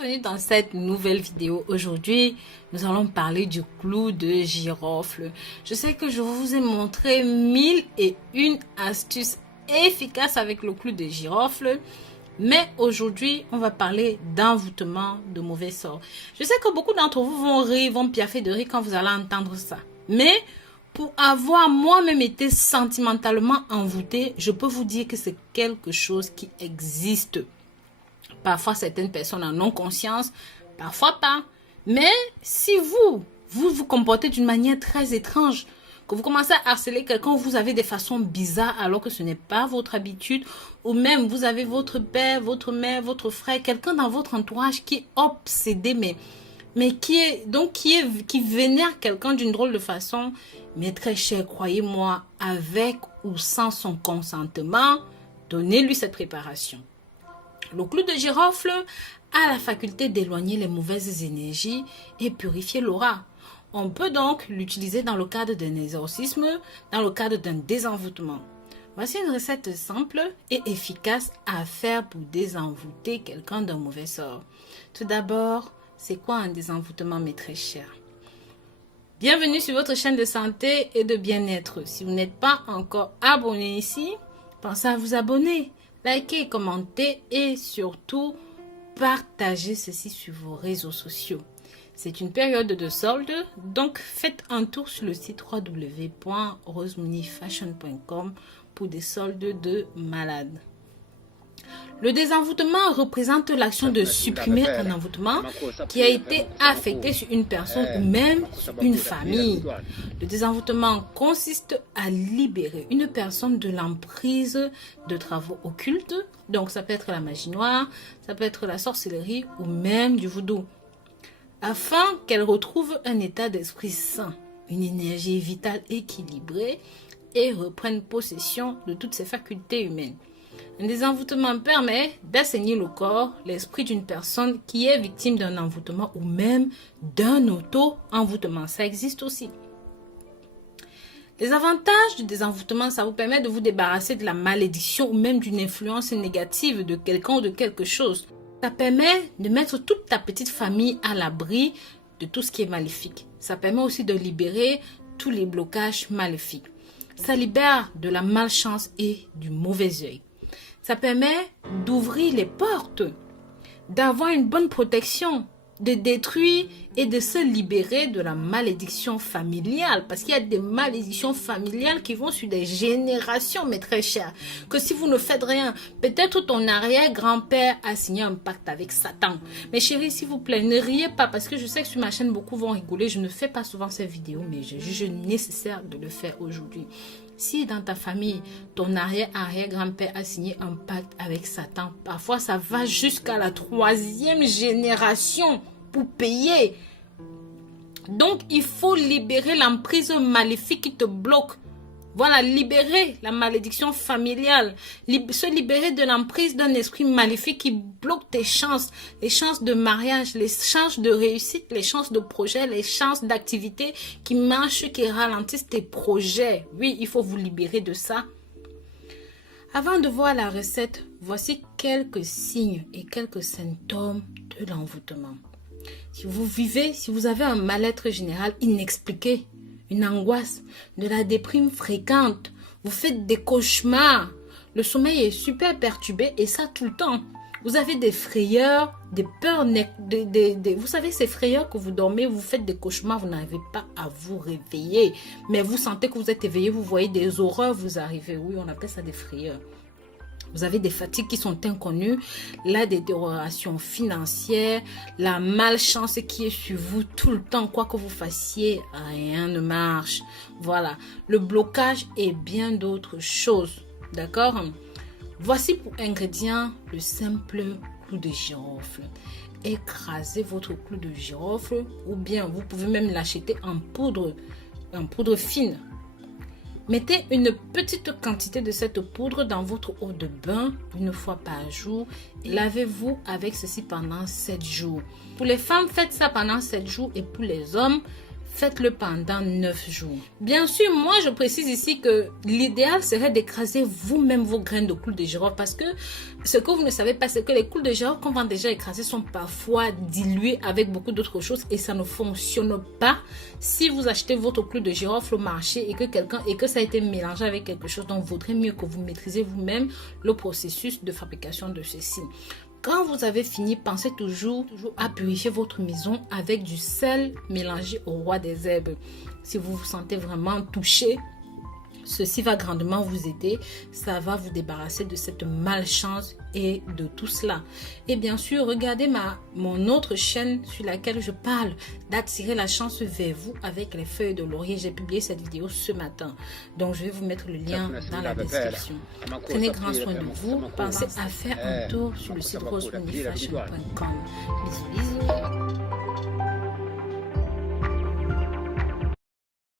bienvenue dans cette nouvelle vidéo. Aujourd'hui, nous allons parler du clou de girofle. Je sais que je vous ai montré 1001 astuces efficaces avec le clou de girofle. Mais aujourd'hui, on va parler d'envoûtement de mauvais sorts. Je sais que beaucoup d'entre vous vont rire, vont piaffer de rire quand vous allez entendre ça. Mais pour avoir moi-même été sentimentalement envoûtée, je peux vous dire que c'est quelque chose qui existe. Parfois, certaines personnes en ont conscience, parfois pas. Mais si vous comportez d'une manière très étrange, que vous commencez à harceler quelqu'un, vous avez des façons bizarres alors que ce n'est pas votre habitude, ou même vous avez votre père, votre mère, votre frère, quelqu'un dans votre entourage qui est obsédé, mais qui vénère quelqu'un d'une drôle de façon, mais très cher, croyez-moi, avec ou sans son consentement, donnez-lui cette préparation. Le clou de girofle a la faculté d'éloigner les mauvaises énergies et purifier l'aura. On peut donc l'utiliser dans le cadre d'un exorcisme, dans le cadre d'un désenvoûtement. Voici une recette simple et efficace à faire pour désenvoûter quelqu'un d'un mauvais sort. Tout d'abord, c'est quoi un désenvoûtement, mes très chers? Bienvenue sur votre chaîne de santé et de bien-être. Si vous n'êtes pas encore abonné ici, pensez à vous abonner. Likez, commentez et surtout, partagez ceci sur vos réseaux sociaux. C'est une période de solde, donc faites un tour sur le site www.rosemoneyfashion.com pour des soldes de malade. Le désenvoûtement représente l'action de supprimer un envoûtement qui a été affecté sur une personne ou même sur une famille. Le désenvoûtement consiste à libérer une personne de l'emprise de travaux occultes. Donc ça peut être la magie noire, ça peut être la sorcellerie ou même du voodoo. Afin qu'elle retrouve un état d'esprit sain, une énergie vitale équilibrée et reprenne possession de toutes ses facultés humaines. Un désenvoûtement permet d'assainir le corps, l'esprit d'une personne qui est victime d'un envoûtement ou même d'un auto-envoûtement. Ça existe aussi. Les avantages du désenvoûtement, ça vous permet de vous débarrasser de la malédiction ou même d'une influence négative de quelqu'un ou de quelque chose. Ça permet de mettre toute ta petite famille à l'abri de tout ce qui est maléfique. Ça permet aussi de libérer tous les blocages maléfiques. Ça libère de la malchance et du mauvais œil. Ça permet d'ouvrir les portes, d'avoir une bonne protection, de détruire et de se libérer de la malédiction familiale. Parce qu'il y a des malédictions familiales qui vont sur des générations, mes très chers. Que si vous ne faites rien, peut-être ton arrière-grand-père a signé un pacte avec Satan. Mais chérie, s'il vous plaît, ne riez pas parce que je sais que sur ma chaîne, beaucoup vont rigoler. Je ne fais pas souvent ces vidéos, mais je juge nécessaire de le faire aujourd'hui. Si dans ta famille, ton arrière-grand-père a signé un pacte avec Satan, parfois ça va jusqu'à la 3e génération pour payer. Donc, il faut libérer l'emprise maléfique qui te bloque. Voilà, libérer la malédiction familiale. Se libérer de l'emprise d'un esprit maléfique qui bloque tes chances. Les chances de mariage, les chances de réussite, les chances de projet, les chances d'activité qui marchent, qui ralentissent tes projets. Oui, il faut vous libérer de ça. Avant de voir la recette, voici quelques signes et quelques symptômes de l'envoûtement. Si vous avez un mal-être général inexpliqué, une angoisse, de la déprime fréquente, vous faites des cauchemars, le sommeil est super perturbé et ça tout le temps. Vous avez des frayeurs, des peurs, vous savez ces frayeurs que vous dormez, vous faites des cauchemars, vous n'arrivez pas à vous réveiller. Mais vous sentez que vous êtes éveillé, vous voyez des horreurs vous arriver. Oui, on appelle ça des frayeurs. Vous avez des fatigues qui sont inconnues, la détérioration financière, la malchance qui est sur vous tout le temps. Quoi que vous fassiez, rien ne marche. Voilà, le blocage et bien d'autres choses. D'accord? Voici pour ingrédients le simple clou de girofle. Écrasez votre clou de girofle ou bien vous pouvez même l'acheter en poudre fine. Mettez une petite quantité de cette poudre dans votre eau de bain une fois par jour. Lavez-vous avec ceci pendant 7 jours. Pour les femmes, faites ça pendant 7 jours et pour les hommes, faites-le pendant 9 jours. Bien sûr, moi je précise ici que l'idéal serait d'écraser vous-même vos graines de clous de girofle parce que ce que vous ne savez pas, c'est que les clous de girofle qu'on va déjà écraser sont parfois dilués avec beaucoup d'autres choses et ça ne fonctionne pas si vous achetez votre clou de girofle au marché et que ça a été mélangé avec quelque chose. Donc, il vaudrait mieux que vous maîtrisez vous-même le processus de fabrication de ceci. Quand vous avez fini, pensez toujours à purifier votre maison avec du sel mélangé au roi des herbes. Si vous vous sentez vraiment touché, ceci va grandement vous aider. Ça va vous débarrasser de cette malchance et de tout cela. Et bien sûr, regardez mon autre chaîne sur laquelle je parle d'attirer la chance vers vous avec les feuilles de laurier. J'ai publié cette vidéo ce matin. Donc, je vais vous mettre le lien dans la description. Prenez grand soin de vous. Pensez à faire un tour sur le site roseunifashion.com. Bisous, bisous.